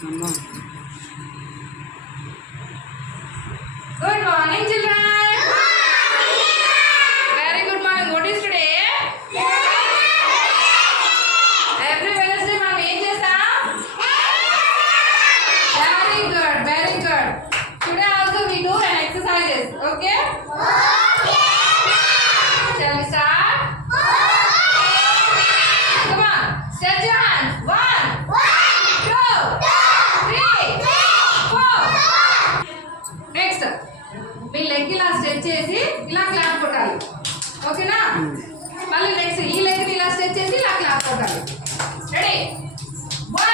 Good morning, children. Very good morning. What is today? Every Wednesday మనం ఏం చేస్తాం? Very good, very good. Today also we do an exercises. Okay? Shall we start? Come on, stretch your hands. 1, 2, 3, 4. Next, మీ లెగ్ ఇలా స్ట్రెచ్ చేసి ఇలా క్లాప్ కొట్టాలి. ఓకేనా? మళ్ళీ నెక్స్ట్ ఈ లెగ్ ఇలా స్ట్రెచ్ చేసి ఇలా క్లాప్ కొట్టాలి. రెడీ? 1